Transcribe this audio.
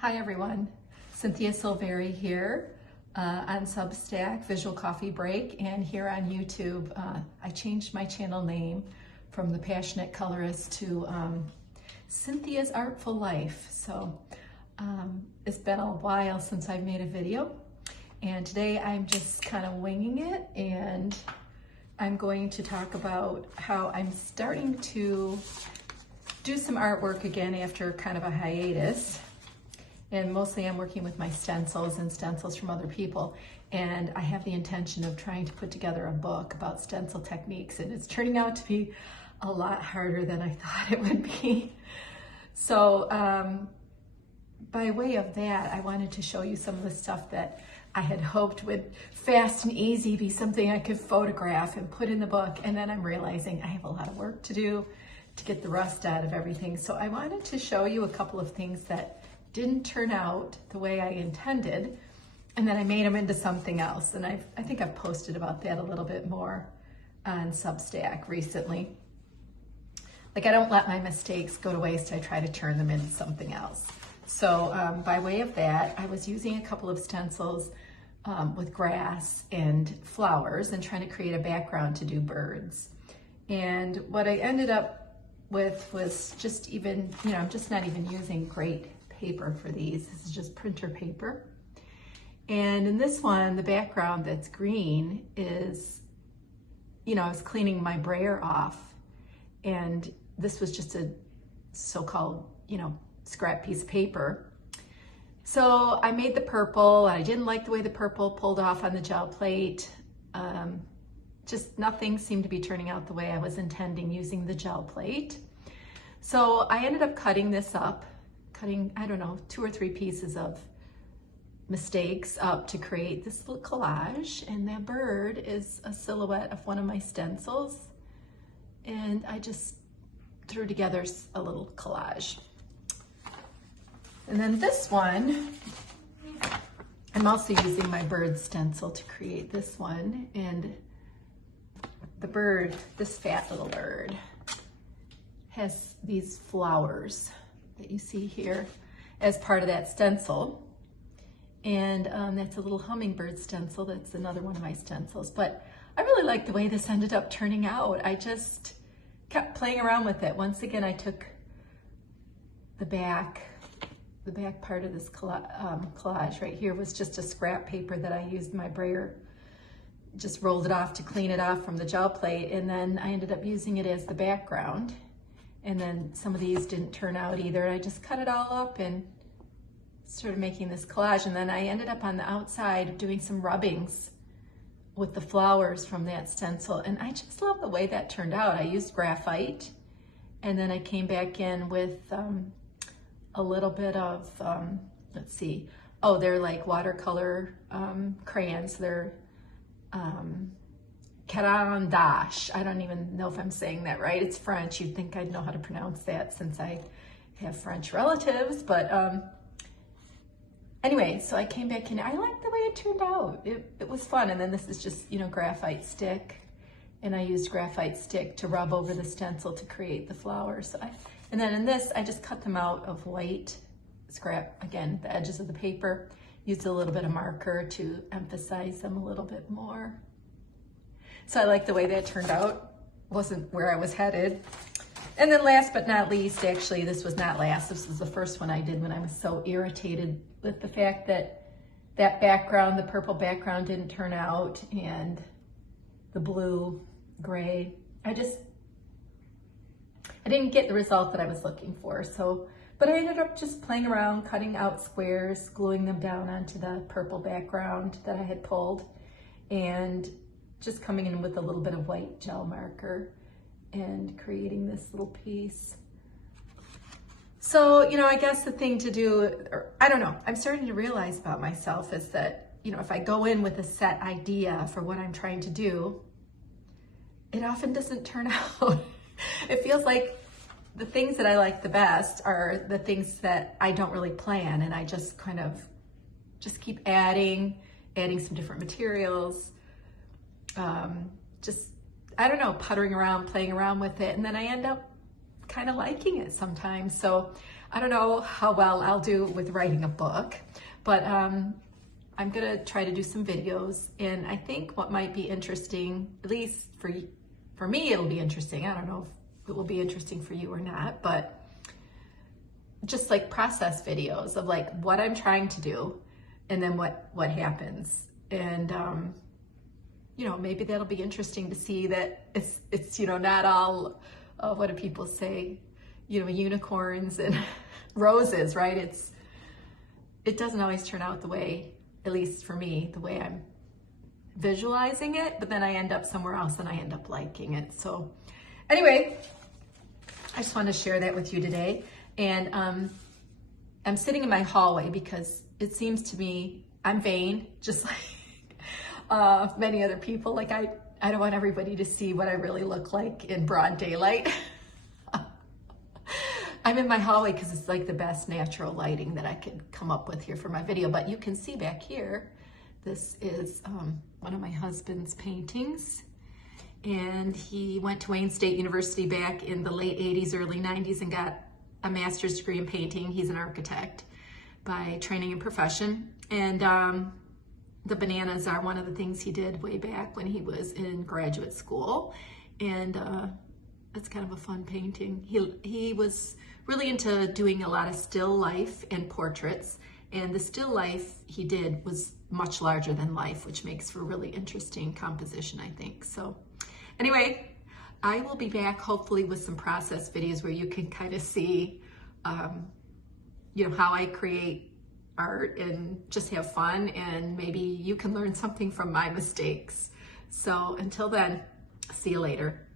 Hi everyone, Cynthia Silveri here on Substack, Visual Coffee Break, and here on YouTube. I changed my channel name from The Passionate Colorist to Cynthia's Artful Life. So it's been a while since I've made a video, and today I'm just kind of winging it, and I'm going to talk about how I'm starting to do some artwork again after kind of a hiatus. And mostly I'm working with my stencils and stencils from other people. And I have the intention of trying to put together a book about stencil techniques. And it's turning out to be a lot harder than I thought it would be. So by way of that, I wanted to show you some of the stuff that I had hoped would fast and easy be something I could photograph and put in the book. And then I'm realizing I have a lot of work to do to get the rust out of everything. So I wanted to show you a couple of things that didn't turn out the way I intended, and then I made them into something else. And I think I've posted about that a little bit more on Substack recently. Like, I don't let my mistakes go to waste. I try to turn them into something else. So by way of that, I was using a couple of stencils with grass and flowers and trying to create a background to do birds. And what I ended up with was just even, I'm just not even using great paper for these. This is just printer paper. And in this one, the background that's green is, I was cleaning my brayer off, and this was just a so-called, scrap piece of paper. So I made the purple. I didn't like the way the purple pulled off on the gel plate. Just nothing seemed to be turning out the way I was intending using the gel plate. So I ended up cutting this up, I don't know, 2 or 3 pieces of mistakes up to create this little collage. And that bird is a silhouette of one of my stencils. And I just threw together a little collage. And then this one, I'm also using my bird stencil to create this one. And the bird, this fat little bird, has these flowers that you see here as part of that stencil. And that's a little hummingbird stencil. That's another one of my stencils. But I really like the way this ended up turning out. I just kept playing around with it. Once again, I took the back part of this collage right here was just a scrap paper that I used my brayer, just rolled it off to clean it off from the gel plate. And then I ended up using it as the background. And then some of these didn't turn out either. I just cut it all up and started making this collage. And then I ended up on the outside doing some rubbings with the flowers from that stencil. And I just love the way that turned out. I used graphite, and then I came back in with a little bit of, let's see. Oh, they're like watercolor crayons. They're Carandache. I don't even know if I'm saying that right. It's French. You'd think I'd know how to pronounce that since I have French relatives. But anyway, so I came back in. I liked the way it turned out. It was fun. And then this is just, graphite stick. And I used graphite stick to rub over the stencil to create the flowers. And then in this, I just cut them out of white scrap, again, the edges of the paper. Used a little bit of marker to emphasize them a little bit more. So I like the way that turned out. Wasn't where I was headed. And then last but not least, actually, this was not last. This was the first one I did when I was so irritated with the fact that that background, the purple background, didn't turn out, and the blue, gray. I didn't get the result that I was looking for. But I ended up just playing around, cutting out squares, gluing them down onto the purple background that I had pulled, and just coming in with a little bit of white gel marker and creating this little piece. So, I guess the thing to do, or I don't know, I'm starting to realize about myself is that, if I go in with a set idea for what I'm trying to do, it often doesn't turn out. It feels like the things that I like the best are the things that I don't really plan, and I just kind of just keep adding some different materials, just, I don't know, puttering around, playing around with it. And then I end up kind of liking it sometimes. So I don't know how well I'll do with writing a book, but I'm gonna try to do some videos, and I think what might be interesting, at least for me, it'll be interesting. I don't know if it will be interesting for you or not, but just like process videos of like what I'm trying to do and then what happens. And you know, maybe that'll be interesting to see that it's you know, not all what do people say, you know, unicorns and roses, right? It doesn't always turn out the way, at least for me, the way I'm visualizing it, but then I end up somewhere else and I end up liking it. So anyway, I just wanted to share that with you today. And I'm sitting in my hallway because it seems to me I'm vain, just like many other people. Like I don't want everybody to see what I really look like in broad daylight. I'm in my hallway because it's like the best natural lighting that I could come up with here for my video. But you can see back here, this is one of my husband's paintings. And he went to Wayne State University back in the late 80s, early 90s and got a master's degree in painting. He's an architect by training and profession. And the bananas are one of the things he did way back when he was in graduate school. And it's kind of a fun painting. He was really into doing a lot of still life and portraits. And the still life he did was much larger than life, which makes for really interesting composition, I think. So anyway, I will be back hopefully with some process videos where you can kind of see, you know, how I create art and just have fun, and maybe you can learn something from my mistakes. So until then, see you later.